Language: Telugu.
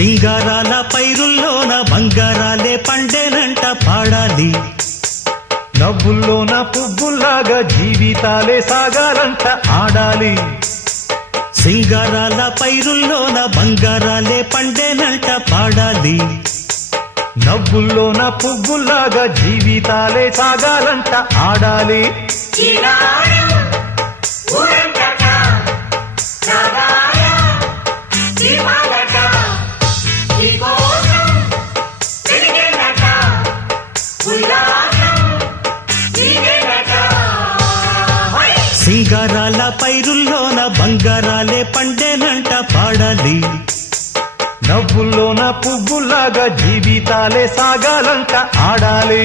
సింగారాల పైరుల్లోన బంగారాలే పండేనంట పాడాలి. నవ్వుల్లోన పువ్వుల్లాగా జీవితాలే సాగాలంట ఆడాలి. సింగారాల పైరుల్లోన బంగారాలే పండేనంట పాడాలి. నవ్వుల్లోన పువ్వుల్లాగా జీవితాలే సాగాలంట ఆడాలి. సింగారాల పైరుల్లోన బంగారాలే పండేనంట పాడాలి. నవ్వుల్లోన పువ్వుల్లాగా జీవితాలే సాగాలంట ఆడాలి.